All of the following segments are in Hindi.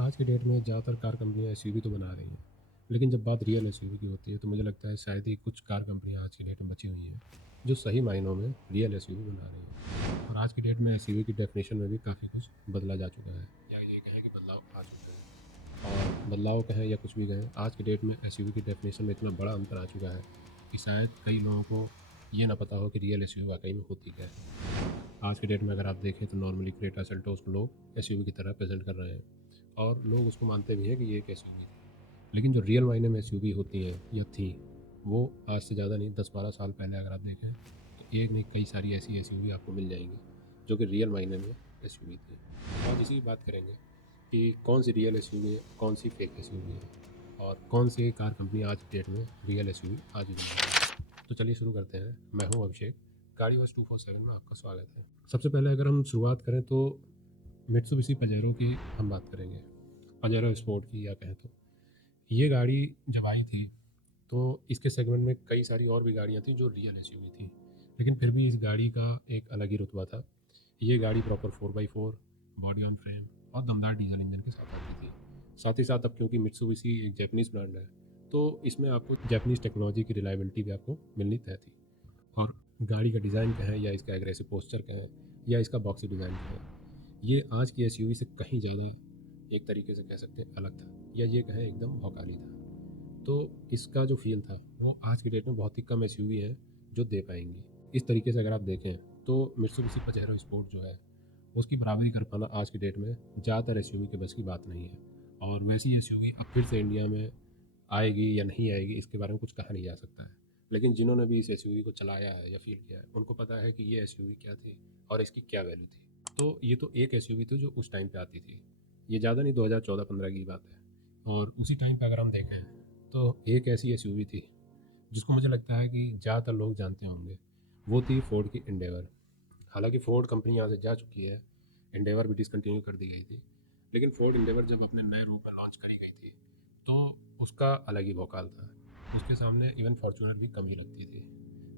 आज के डेट में ज़्यादातर कार कंपनियाँ एसयूवी तो बना रही हैं, लेकिन जब बात रियल एसयूवी की होती है तो मुझे लगता है शायद ही कुछ कार कंपनियाँ आज की डेट में बची हुई हैं जो सही मायनों में रियल एसयूवी बना रही हैं। और आज की डेट में एसयूवी की डेफिनेशन में भी काफ़ी कुछ बदला जा चुका है, या ये कहें कि बदलाव आ चुके हैं। और बदलाव कहें या कुछ भी कहें, आज की डेट में एसयूवी की डेफिनेशन में इतना बड़ा अंतर आ चुका है कि शायद कई लोगों को ये ना पता हो कि रियल एसयूवी वाकई में होती क्या है। आज के डेट में अगर आप देखें तो नॉर्मली क्रेटा सेल्टोस को लोग एसयूवी की तरह प्रेजेंट कर रहे हैं, और लोग उसको मानते भी हैं कि ये एक एसयूवी थी। लेकिन जो रियल मायने में एसयूवी होती हैं या थी, वो आज से ज़्यादा नहीं 10-12 साल पहले अगर आप देखें तो एक नहीं कई सारी ऐसी एसयूवी आपको मिल जाएंगी जो कि रियल मायने में एसयूवी थी। आज इसी की बात करेंगे कि कौन सी रियल एसयूवी है, कौन सी फेक एसयूवी है, और कौन सी कार कंपनी आज की डेट में रियल एसयूवी आज भी बना रही है। तो चलिए शुरू करते हैं। मैं हूँ अभिषेक, गाड़ी बस 247 में आपका स्वागत है। सबसे पहले अगर हम शुरुआत करें तो मित्सुबिशी पजेरो की हम बात करेंगे, पजेरो स्पोर्ट की या कहें तो। ये गाड़ी जब आई थी तो इसके सेगमेंट में कई सारी और भी गाड़ियाँ थी जो रियल एसयूवी थी, लेकिन फिर भी इस गाड़ी का एक अलग ही रुतबा था। ये गाड़ी proper 4x4 body on frame और दमदार डीजल इंजन के साथ आती थी। साथ ही साथ अब क्योंकि मित्सुबिशी एक जैपनीज़ ब्रांड है तो इसमें आपको जैपनीज़ टेक्नोलॉजी की रिलायबिलिटी भी आपको मिलनी तय थी। और गाड़ी का डिज़ाइन कहें या इसका एग्रेसिव पोस्चर कहें या इसका बॉक्सी डिज़ाइन कहें, ये आज की एसयूवी से कहीं ज़्यादा एक तरीके से कह सकते हैं अलग था, या ये कहें एकदम भौकाली था। तो इसका जो फ़ील था वो आज की डेट में बहुत ही कम एसयूवी हैं जो दे पाएंगी। इस तरीके से अगर आप देखें तो मित्सुबिशी पजेरो स्पोर्ट जो है उसकी बराबरी कर पाना आज की डेट में ज़्यादातर एसयूवी के बस की बात नहीं है। और वैसी एसयूवी अब फिर से इंडिया में आएगी या नहीं आएगी इसके बारे में कुछ कहा नहीं जा सकता है। लेकिन जिन्होंने भी इस एसयूवी को चलाया है या फील किया है उनको पता है कि ये एसयूवी क्या थी और इसकी क्या वैल्यू थी। तो ये तो एक एसयूवी थी जो उस टाइम पे आती थी, ये ज़्यादा नहीं 2014-15 की बात है। और उसी टाइम पे अगर हम देखें तो एक ऐसी एसयूवी थी जिसको मुझे लगता है कि ज़्यादातर लोग जानते होंगे, वो थी फोर्ड की इंडेवर। हालांकि फोर्ड कंपनी यहाँ से जा चुकी है, इंडेवर भी डिसकंटिन्यू कर दी गई थी, लेकिन फोर्ड इंडेवर जब अपने नए रूप में लॉन्च करी गई थी तो उसका अलग ही भौकाल था। उसके सामने इवन फॉर्चूनर भी कम ही लगती थी।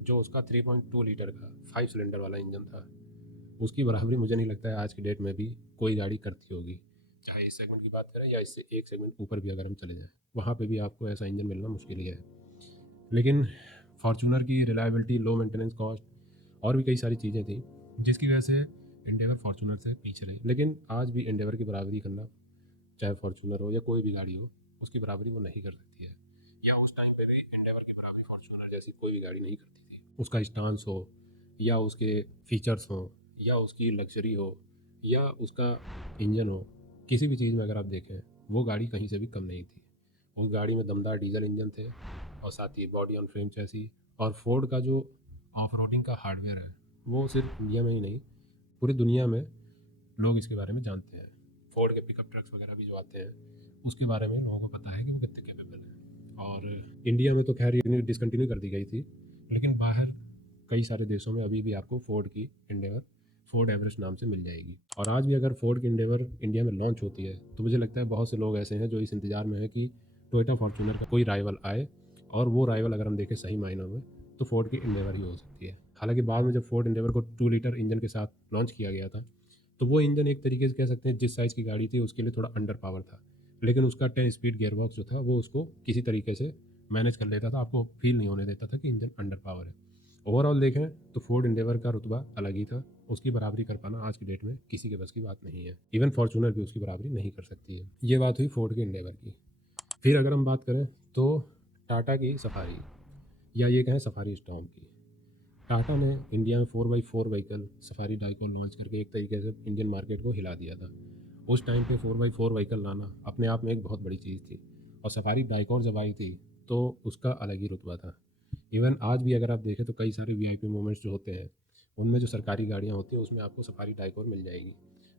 जो उसका 3.2 लीटर का 5 सिलेंडर वाला इंजन था, उसकी बराबरी मुझे नहीं लगता है आज की डेट में भी कोई गाड़ी करती होगी। चाहे इस सेगमेंट की बात करें या इससे एक सेगमेंट ऊपर भी अगर हम चले जाएँ, वहाँ पे भी आपको ऐसा इंजन मिलना मुश्किल ही है। लेकिन फॉर्चूनर की रिलायबिलिटी, लो मेंटेनेंस कॉस्ट और भी कई सारी चीज़ें थी जिसकी वजह से इंडेवर फॉर्चूनर से पीछे रही। लेकिन आज भी इंडेवर की बराबरी करना, चाहे फॉर्चूनर हो या कोई भी गाड़ी हो, उसकी बराबरी वो नहीं कर सकती है। या उस टाइम पे भी इंडेवर की बराबरी फॉर्चूनर जैसी कोई भी गाड़ी नहीं करती थी। उसका स्टांस हो या उसके फीचर्स हो या उसकी लग्जरी हो या उसका इंजन हो, किसी भी चीज़ में अगर आप देखें वो गाड़ी कहीं से भी कम नहीं थी। उस गाड़ी में दमदार डीजल इंजन थे और साथ ही बॉडी ऑन फ्रेम चैसी। और फोर्ड का जो ऑफ रोडिंग का हार्डवेयर है वो सिर्फ इंडिया में ही नहीं, पूरी दुनिया में लोग इसके बारे में जानते हैं। फोर्ड के पिकअप ट्रक्स वगैरह भी जो आते हैं उसके बारे में लोगों को पता है कि वो कितने कैपेबल है। और इंडिया में तो खैर ये डिसकंटिन्यू कर दी गई थी, लेकिन बाहर कई सारे देशों में अभी भी आपको फोर्ड की इंडेवर फोर्ड एवरेस्ट नाम से मिल जाएगी। और आज भी अगर फोर्ड की इंडेवर इंडिया में लॉन्च होती है तो मुझे लगता है बहुत से लोग ऐसे हैं जो इस इंतज़ार में है कि टोयोटा फॉर्चूनर का कोई राइवल आए, और वो राइवल अगर हम देखें सही मायनों में तो फोर्ड की इंडेवर ही हो सकती है। हालांकि बाद में जब फोर्ड इंडेवर को 2 लीटर इंजन के साथ लॉन्च किया गया था तो वो इंजन एक तरीके से कह सकते हैं जिस साइज़ की गाड़ी थी उसके लिए थोड़ा अंडर पावर था, लेकिन उसका 10 स्पीड गियरबॉक्स जो था वो उसको किसी तरीके से मैनेज कर लेता था, आपको फील नहीं होने देता था कि इंजन अंडर पावर है। ओवरऑल देखें तो फोर्ड इंडेवर का रुतबा अलग ही था, उसकी बराबरी कर पाना आज की डेट में किसी के बस की बात नहीं है। इवन फॉर्चूनर भी उसकी बराबरी नहीं कर सकती है। ये बात हुई फोर्ड के इंडेवर की। फिर अगर हम बात करें तो टाटा की सफारी, या ये कहें सफारी स्टॉर्म की। टाटा ने इंडिया में 4x4 vehicle safari daikon launch करके एक तरीके से इंडियन मार्केट को हिला दिया था। उस टाइम पे 4x4 व्हीकल लाना अपने आप में एक बहुत बड़ी चीज़ थी, और सफारी डाइकॉन जब आई थी तो उसका अलग ही रुतबा था। इवन आज भी अगर आप देखें तो कई सारे वीआईपी मोमेंट्स जो होते हैं उनमें जो सरकारी गाड़ियाँ होती हैं उसमें आपको सफारी डाइकॉन मिल जाएगी,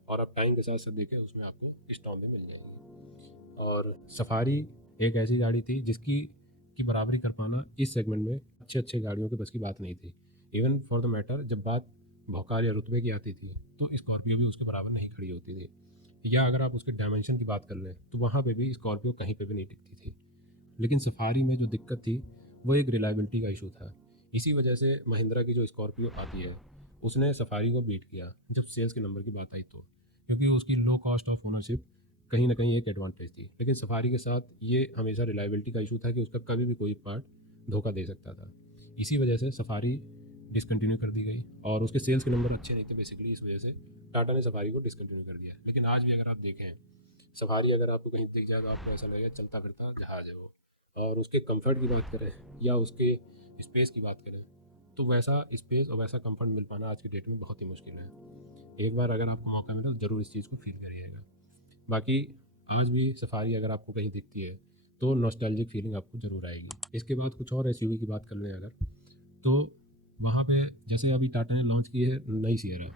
और आप टाइम के साथ साथ देखें उसमें आपको स्टॉर्म भी मिल जाएगी। और सफारी एक ऐसी गाड़ी थी जिसकी की बराबरी कर पाना इस सेगमेंट में अच्छे अच्छे गाड़ियों के बस की बात नहीं थी। इवन फॉर द मैटर जब बात भौकाल या रुतबे की आती थी तो स्कॉर्पियो भी उसके बराबर नहीं खड़ी होती थी। या अगर आप उसके डायमेंशन की बात कर लें तो वहाँ पे भी स्कॉर्पियो कहीं पे भी नहीं टिकती थी। लेकिन सफारी में जो दिक्कत थी वो एक रिलायबिलिटी का इशू था। इसी वजह से महिंद्रा की जो स्कॉर्पियो आती है उसने सफारी को बीट किया जब सेल्स के नंबर की बात आई तो, क्योंकि उसकी लो कॉस्ट ऑफ ओनरशिप कहीं ना कहीं एक एडवांटेज थी। लेकिन सफारी के साथ ये हमेशा रिलायबिलिटी का इशू था कि उसका कभी भी कोई पार्ट धोखा दे सकता था। इसी वजह से सफारी डिसकंटिन्यू कर दी गई और उसके सेल्स के नंबर अच्छे नहीं थे बेसिकली, इस वजह से टाटा ने सफारी को डिसकंटिन्यू कर दिया। लेकिन आज भी अगर आप देखें सफारी अगर आपको कहीं दिख जाए तो आपको ऐसा लगेगा चलता फिरता जहाज है वो। और उसके कंफर्ट की बात करें या उसके स्पेस की बात करें तो वैसा स्पेस और वैसा कंफर्ट मिल पाना आज की डेट में बहुत ही मुश्किल है। एक बार अगर आपको मौका मिले तो ज़रूर इस चीज़ को फील करिएगा। बाकी आज भी सफारी अगर आपको कहीं दिखती है तो नॉस्टैल्जिक फीलिंग आपको ज़रूर आएगी। इसके बाद कुछ और एसयूवी की बात कर लें अगर, तो वहाँ पे जैसे अभी टाटा ने लॉन्च की है नई सियरा,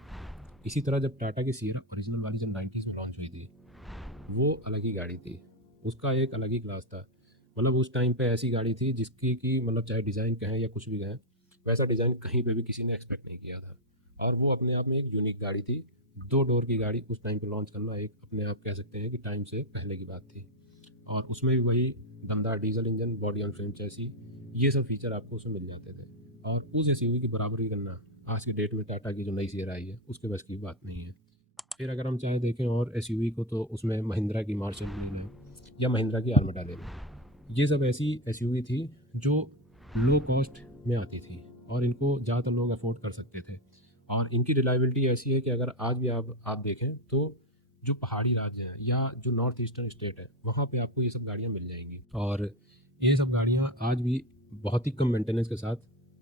इसी तरह जब टाटा की सियरा ओरिजिनल वाली जब 90s में लॉन्च हुई थी वो अलग ही गाड़ी थी, उसका एक अलग ही क्लास था। मतलब उस टाइम पे ऐसी गाड़ी थी जिसकी कि मतलब चाहे डिज़ाइन कहें या कुछ भी कहें, वैसा डिज़ाइन कहीं पे भी किसी ने एक्सपेक्ट नहीं किया था। और वो अपने आप में एक यूनिक गाड़ी थी। 2 डोर की गाड़ी उस टाइम पे लॉन्च करना एक अपने आप कह सकते हैं कि टाइम से पहले की बात थी। और उसमें भी वही दमदार diesel engine, body on frame chassis, ये सब फीचर आपको उसमें मिल जाते थे। और उस एसयूवी की बराबरी करना आज की डेट में टाटा की जो नई सियरा आई है उसके बस की बात नहीं है। फिर अगर हम चाहे देखें और एसयूवी को तो उसमें महिंद्रा की मार्शल ले लें या महिंद्रा की आर्मडा ले लें, ये सब ऐसी एसयूवी थी जो लो कॉस्ट में आती थी और इनको ज़्यादातर लोग अफोर्ड कर सकते थे। और इनकी रिलायबिलिटी ऐसी है कि अगर आज भी आप देखें तो जो पहाड़ी राज्य हैं या जो नॉर्थ ईस्टर्न स्टेट है वहाँ पे आपको ये सब गाड़ियाँ मिल जाएंगी। और ये सब गाड़ियाँ आज भी बहुत ही कम मेंटेनेंस के साथ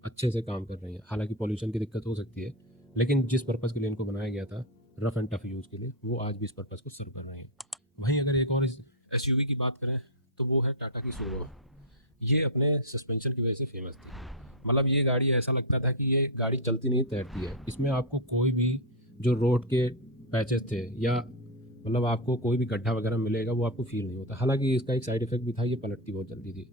अच्छे से काम कर रही हैं। हालांकि पॉल्यूशन की दिक्कत हो सकती है, लेकिन जिस पर्पज़ के लिए इनको बनाया गया था, रफ़ एंड टफ यूज़ के लिए, वो आज भी इस पर्पज़ को सर्व कर रहे हैं। वहीं अगर एक और इस एसयूवी की बात करें तो वो है टाटा की सुमो। ये अपने सस्पेंशन की वजह से फेमस थी। मतलब ये गाड़ी ऐसा लगता था कि ये गाड़ी चलती नहीं तैरती है। इसमें आपको कोई भी जो रोड के पैचेस थे या मतलब आपको कोई भी गड्ढा वगैरह मिलेगा वो आपको फील नहीं होता। हालांकि इसका एक साइड इफेक्ट भी था, ये पलटती बहुत जल्दी थी।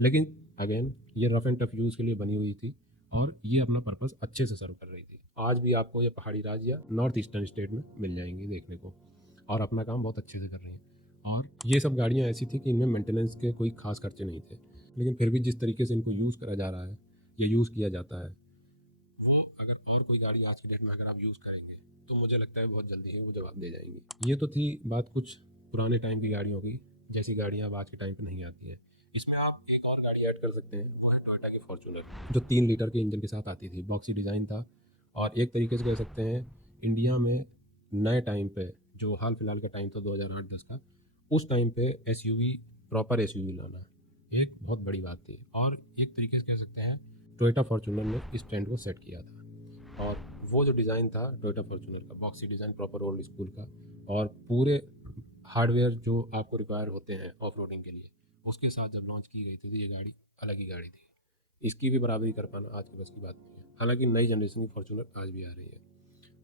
लेकिन अगेन ये रफ एंड टफ यूज़ के लिए बनी हुई थी और ये अपना पर्पज़ अच्छे से सर्व कर रही थी। आज भी आपको ये पहाड़ी राज्य या नॉर्थ ईस्टर्न स्टेट में मिल जाएंगी देखने को, और अपना काम बहुत अच्छे से कर रही हैं। और ये सब गाड़ियाँ ऐसी थी कि इनमें मेंटेनेंस के कोई खास खर्चे नहीं थे। लेकिन फिर भी जिस तरीके से इनको यूज़ करा जा रहा है या यूज़ किया जाता है, वो अगर और कोई गाड़ी आज की डेट में अगर आप यूज़ करेंगे तो मुझे लगता है बहुत जल्दी है वो जवाब दे जाएंगी। ये तो थी बात कुछ पुराने टाइम की गाड़ियों की, जैसी गाड़ियाँ अब आज के टाइम पे नहीं आती हैं। इसमें आप एक और गाड़ी ऐड कर सकते हैं, वो है टोयोटा की फॉर्च्यूनर, जो 3 लीटर के इंजन के साथ आती थी। बॉक्सी डिज़ाइन था और एक तरीके से कह सकते हैं इंडिया में नए टाइम पे, जो हाल फिलहाल का टाइम था 2008-10 का, उस टाइम पे एसयूवी, प्रॉपर एसयूवी लाना एक बहुत बड़ी बात थी। और एक तरीके से कह सकते हैं टोयोटा फॉर्च्यूनर ने इस ट्रेंड को सेट किया था। और वो जो डिज़ाइन था टोयोटा फॉर्च्यूनर का, boxy design proper old school का, और पूरे हार्डवेयर जो आपको रिक्वायर होते हैं ऑफ रोडिंग के लिए, उसके साथ जब लॉन्च की गई थी तो ये गाड़ी अलग ही गाड़ी थी। इसकी भी बराबरी कर पाना आज के बस की बात नहीं है। हालांकि नई जनरेशन की फॉर्च्यूनर आज भी आ रही है।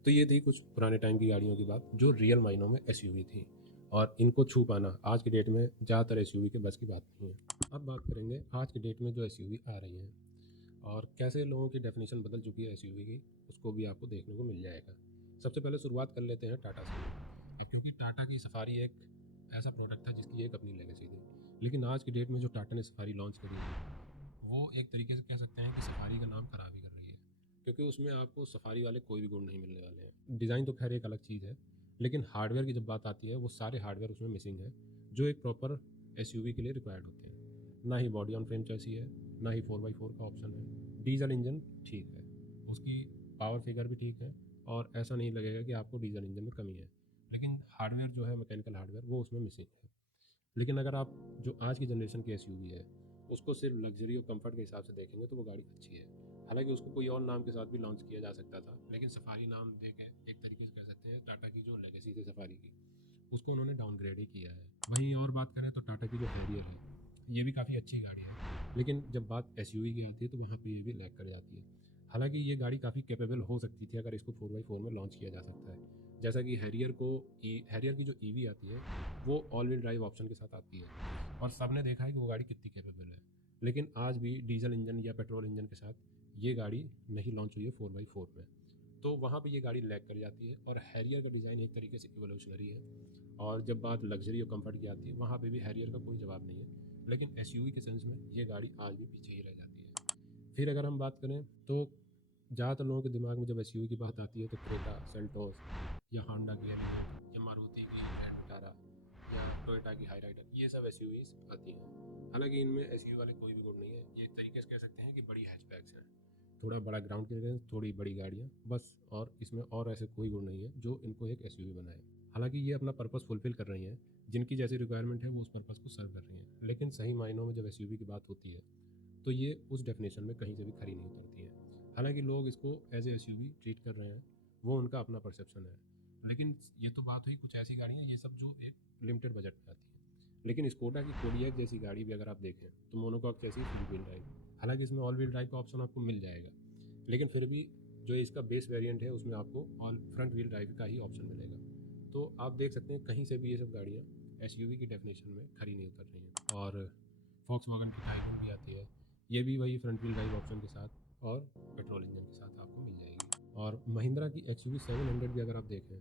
तो ये थी कुछ पुराने टाइम की गाड़ियों की बात जो रियल मायनों में एसयूवी थी, और इनको छू पाना आज की डेट में ज़्यादातर एसयूवी के बस की बात नहीं है। अब बात करेंगे आज की डेट में जो एसयूवी आ रही हैं और कैसे लोगों की डेफिनेशन बदल चुकी है एसयूवी की, उसको भी आपको देखने को मिल जाएगा। सबसे पहले शुरुआत कर लेते हैं टाटा से। अब क्योंकि टाटा की सफारी एक ऐसा प्रोडक्ट था जिसकी एक अपनी लेगेसी थी, लेकिन आज की डेट में जो टाटा ने सफारी लॉन्च करी है वो एक तरीके से कह सकते हैं कि सफारी का नाम खराब ही कर रही है। क्योंकि उसमें आपको सफारी वाले कोई भी गुण नहीं मिलने वाले हैं। डिज़ाइन तो खैर एक अलग चीज़ है, लेकिन हार्डवेयर की जब बात आती है वो सारे हार्डवेयर उसमें मिसिंग है जो एक प्रॉपर एसयूवी के लिए रिक्वायर्ड होते हैं। ना ही बॉडी ऑन फ्रेम चैसी है, ना ही 4x4 का ऑप्शन है। डीजल इंजन ठीक है, उसकी पावर फिगर भी ठीक है, और ऐसा नहीं लगेगा कि आपको डीजल इंजन में कमी है। लेकिन हार्डवेयर जो है मैकेनिकल हार्डवेयर वो उसमें मिसिंग है। लेकिन अगर आप जो आज की जनरेशन की एसयूवी है उसको सिर्फ लग्जरी और कंफर्ट के हिसाब से देखेंगे तो वो गाड़ी अच्छी है। हालांकि उसको कोई और नाम के साथ भी लॉन्च किया जा सकता था, लेकिन सफारी नाम देके एक तरीके से कह सकते हैं टाटा की जो लेगेसी थी सफारी की उसको उन्होंने डाउनग्रेड ही किया है। वहीं और बात करें तो टाटा की जो हैरियर है ये भी काफ़ी अच्छी गाड़ी है, लेकिन जब बात एसयूवी की आती है तो वहाँ पे ये भी लैग कर जाती है। हालांकि ये गाड़ी काफ़ी कैपेबल हो सकती थी अगर इसको 4x4 में लॉन्च किया जा सकता है। जैसा कि हैरियर की जो ईवी आती है वो ऑल व्हील ड्राइव ऑप्शन के साथ आती है, और सबने देखा है कि वो गाड़ी कितनी कैपेबल है। लेकिन आज भी डीजल इंजन या पेट्रोल इंजन के साथ ये गाड़ी नहीं लॉन्च हुई है 4x4 में, तो वहाँ पे ये गाड़ी लैग कर जाती है। और हैरियर का डिज़ाइन एक तरीके से इवोल्यूशनरी है, और जब बात लग्जरी और कंफर्ट की आती है वहाँ पे भी हैरियर का कोई जवाब नहीं है। लेकिन एसयूवी के सेंस में ये गाड़ी आज भी पीछे ही रह जाती है। फिर अगर हम बात करें तो ज़्यादातर लोगों के दिमाग में जब एसयूवी की बात आती है तो क्रेटा, सेल्टोस, या होंडा की एलिवेट, या मारुति की एल्टरा, या टोयोटा की हाई राइडर, ये सब एसयूवीज आती हैं। हालांकि इनमें एसयूवी वाले कोई भी गुण नहीं है, ये एक तरीके से कह सकते हैं कि बड़ी हैचबैक्स हैं, थोड़ा बड़ा ग्राउंड क्लियरेंस, थोड़ी बड़ी गाड़ियाँ बस, और इसमें और ऐसे कोई गुण नहीं है जो इनको एक एसयूवी बनाए। हालांकि ये अपना पर्पस फुलफिल कर रही हैं, जिनकी जैसी रिक्वायरमेंट है वो उस पर्पस को सर्व कर रही हैं, लेकिन सही मायनों में जब एसयूवी की बात होती है तो ये उस डेफिनेशन में कहीं से भी खरी नहीं उतरती है। हालांकि लोग इसको एज ए एसयूवी ट्रीट कर रहे हैं, वो उनका अपना परसेप्शन है। लेकिन ये तो बात हुई कुछ ऐसी गाड़ियाँ, ये सब जो एक लिमिटेड बजट में आती है। लेकिन स्कोडा की कोडियक जैसी गाड़ी भी अगर आप देखें तो मोनोकॉक जैसी फुल व्हील ड्राइव, हालांकि इसमें ऑल व्हील ड्राइव का ऑप्शन आपको मिल जाएगा, लेकिन फिर भी जो इसका बेस वेरिएंट है उसमें आपको ऑल फ्रंट व्हील ड्राइव का ही ऑप्शन मिलेगा। तो आप देख सकते हैं कहीं से भी ये सब गाड़ियाँ एसयूवी की डेफिनेशन में खरी नहीं उतर रही हैं। और फॉक्सवैगन की टाइगन भी आती है, ये भी वही फ्रंट व्हील ड्राइव ऑप्शन के साथ और पेट्रोल इंजन के साथ आपको मिल जाएगी। और महिंद्रा की एक्सयूवी 700 भी अगर आप देखें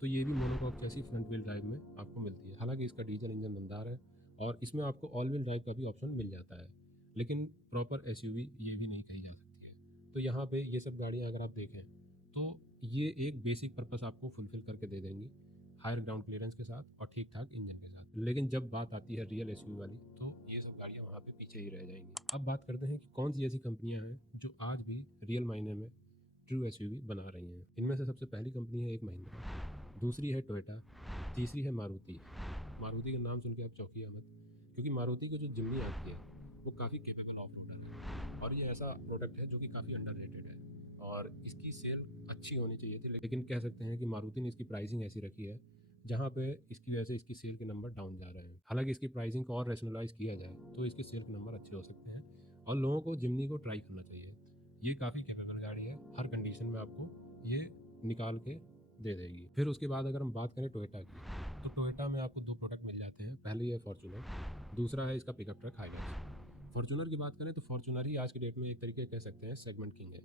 तो ये भी मोनोकॉक जैसी फ्रंट व्हील ड्राइव में आपको मिलती है। हालांकि इसका डीजल इंजन दमदार है और इसमें आपको ऑल व्हील ड्राइव का भी ऑप्शन मिल जाता है, लेकिन प्रॉपर एसयूवी ये भी नहीं कही जा सकती है। तो यहाँ पे ये सब गाड़ियाँ अगर आप देखें तो ये एक बेसिक पर्पस आपको फुलफिल करके दे देंगी, हायर ग्राउंड क्लियरेंस के साथ और ठीक ठाक इंजन के साथ। लेकिन जब बात आती है रियल एसयूवी वाली तो ये सब गाड़ियाँ वहाँ पे पीछे ही रह जाएंगी। अब बात करते हैं कि कौन सी ऐसी कंपनियाँ हैं जो आज भी रियल मायने में ट्रू एसयूवी बना रही हैं। इनमें से सबसे पहली कंपनी है एक महिंद्रा, दूसरी है टोयोटा, तीसरी है मारुति। मारुति का नाम सुन के आप चौंकिए मत, क्योंकि मारुति की जो जिमनी आती है वो काफ़ी केपेबल ऑफ रोडर है और ये ऐसा प्रोडक्ट है जो कि काफ़ी अंडररेटेड है और इसकी सेल अच्छी होनी चाहिए थी, लेकिन कह सकते हैं कि मारुति ने इसकी प्राइसिंग ऐसी रखी है जहाँ पे इसकी वजह से इसकी सेल के नंबर डाउन जा रहे हैं। हालांकि इसकी प्राइसिंग को और रैशनलाइज किया जाए तो इसके सेल के नंबर अच्छे हो सकते हैं और लोगों को जिमनी को ट्राई करना चाहिए। ये काफ़ी कैपेबल गाड़ी है, हर कंडीशन में आपको ये निकाल के दे देगी। फिर उसके बाद अगर हम बात करें टोयोटा की, तो टोयोटा में आपको दो प्रोडक्ट मिल जाते हैं, पहले ये फॉर्च्यूनर, दूसरा है इसका पिकअप ट्रक हाइलक्स। फॉर्च्यूनर की बात करें तो फॉर्च्यूनर ही आज की डेट में एक तरीके कह सकते हैं सेगमेंट किंग है,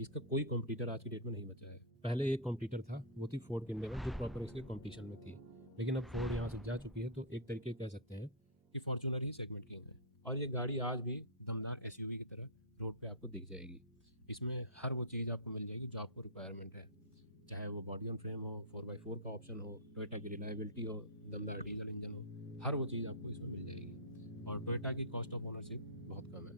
इसका कोई कॉम्पिटिटर आज की डेट में नहीं बचा है। पहले एक कॉम्पिटिटर था, वो थी फोर्ड इंडेवर, जो प्रॉपर इसके कॉम्पिटिशन में थी, लेकिन अब फोर्ड यहाँ से जा चुकी है, तो एक तरीके कह सकते हैं कि फॉर्च्यूनर ही सेगमेंट किंग है। और ये गाड़ी आज भी दमदार एसयूवी की तरह रोड पे आपको दिख जाएगी। इसमें हर वो चीज़ आपको मिल जाएगी जो आपको रिक्वायरमेंट है, चाहे वो बॉडी ऑन फ्रेम हो, 4x4 का ऑप्शन हो, टोयोटा की रिलायबिलिटी हो, दमदार डीजल इंजन हो, हर वो चीज़ आपको इसमें मिल जाएगी। और टोयोटा की कॉस्ट ऑफ ओनरशिप बहुत कम है,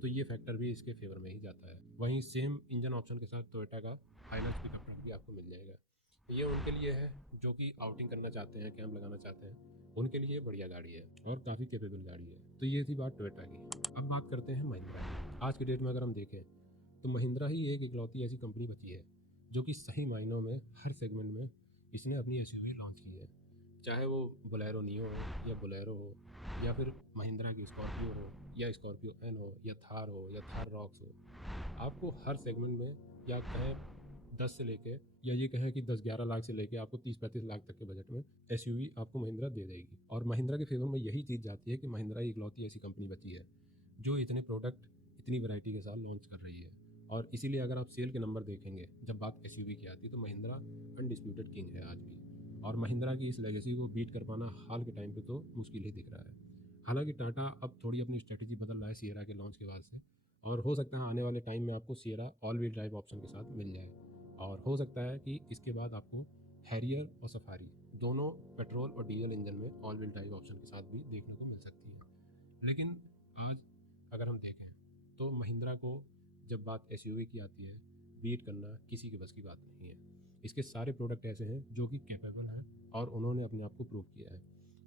तो ये फैक्टर भी इसके फेवर में ही जाता है। वहीं सेम इंजन ऑप्शन के साथ टोयोटा का हाइलक्स पिकअप ट्रक भी आपको मिल जाएगा। ये उनके लिए है जो कि आउटिंग करना चाहते हैं, कैंप लगाना चाहते हैं, उनके लिए बढ़िया गाड़ी है और काफ़ी कैपेबल गाड़ी है। तो ये थी बात टोयोटा की। अब बात करते हैं महिंद्रा की। आज के डेट में अगर हम देखें तो महिंद्रा ही एक इकलौती ऐसी कंपनी बची है जो कि सही मायनों में हर सेगमेंट में इसने अपनी एसयूवी लॉन्च की है, चाहे वो बोलेरो नियो हो या बोलेरो हो या फिर महिंद्रा की स्कॉर्पियो हो या स्कॉर्पियो एन हो या थार हो या थार रॉक्स हो। आपको हर सेगमेंट में, या कहें 10 से लेके, या ये कहें कि 10-11 लाख से लेके आपको 30-35 लाख तक के बजट में एसयूवी आपको महिंद्रा दे देगी। और महिंद्रा के फेवर में यही चीज़ जाती है कि महिंद्रा ही इकलौती ऐसी कंपनी बची है जो इतने प्रोडक्ट इतनी वैरायटी के साथ लॉन्च कर रही है। और इसीलिए अगर आप सेल के नंबर देखेंगे जब बात एसयूवी की आती है तो महिंद्रा अनडिस्प्यूटेड किंग है आज भी। और महिंद्रा की इस लेगेसी को बीट कर पाना हाल के टाइम पे तो मुश्किल ही दिख रहा है। हालांकि टाटा अब थोड़ी अपनी स्ट्रेटजी बदल रहा है सियरा के लॉन्च के बाद से, और हो सकता है आने वाले टाइम में आपको Sierra all wheel drive option के साथ मिल जाए, और हो सकता है कि इसके बाद आपको हैरियर और सफारी दोनों पेट्रोल और डीजल इंजन में ऑल व्हील ड्राइव ऑप्शन के साथ भी देखने को मिल सकती है। लेकिन आज अगर हम देखें तो महिंद्रा को जब बात एसयूवी की आती है, बीट करना किसी के बस की बात नहीं है। इसके सारे प्रोडक्ट ऐसे हैं जो कि कैपेबल हैं और उन्होंने अपने आप को प्रूव किया है।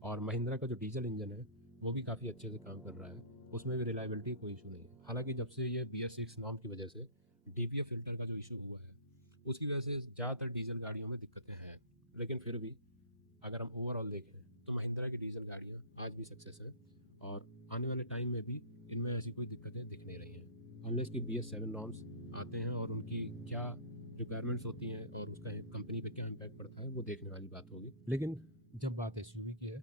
और महिंद्रा का जो डीजल इंजन है वो भी काफ़ी अच्छे से काम कर रहा है, उसमें भी रिलायबिलिटी कोई इशू नहीं है। हालांकि जब से ये BS6 नॉर्म की वजह से DPF फिल्टर का जो इशू हुआ है उसकी वजह से ज़्यादातर डीजल गाड़ियों में दिक्कतें हैं, लेकिन फिर भी अगर हम ओवरऑल देखें तो महिंद्रा की डीजल गाड़ियाँ आज भी सक्सेस हैं और आने वाले टाइम में भी इनमें ऐसी कोई दिक्कतें दिख नहीं रही हैं, अनलेस कि BS7 नॉर्म्स आते हैं और उनकी क्या रिक्वायरमेंट्स होती हैं और उसका कंपनी पे क्या इम्पैक्ट पड़ता है वो देखने वाली बात होगी। लेकिन जब बात एसयूवी की है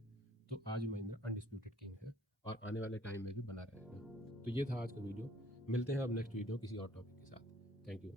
तो आज महिंद्रा अनडिस्प्यूटेड किंग है और आने वाले टाइम में भी बना रहेगा। तो ये था आज का वीडियो, मिलते हैं अब नेक्स्ट वीडियो किसी और टॉपिक के साथ। Thank you.